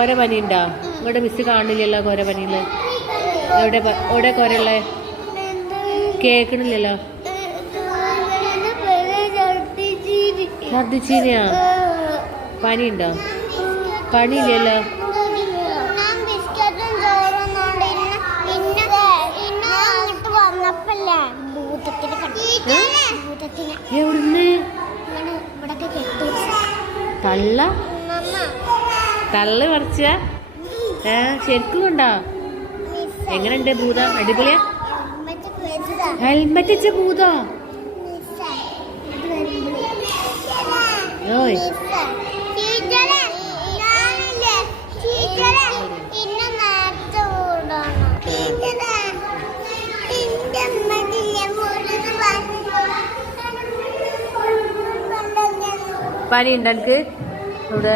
കൊര പനി ഉണ്ടോ? ഇവിടെ മിസ് കാണില്ലല്ലോ കൊര പനിയില്. എവിടെ കൊരയുള്ളേ? കേക്കണില്ലല്ലോ. ഛർദിച്ചീനിയാ? പനി ഉണ്ടോ? പനിയില്ലല്ലോ. എവിടുന്ന്? തള്ള് പറിച്ച? ശരിക്കും കണ്ടോ? എങ്ങനെയുണ്ട് ഭൂത? അടിപൊളിയാ? ഹെൽമെറ്റ് വെച്ച ഭൂതോ? ഓയ് പനി ഉണ്ടോ എനിക്ക്? ഇവിടെ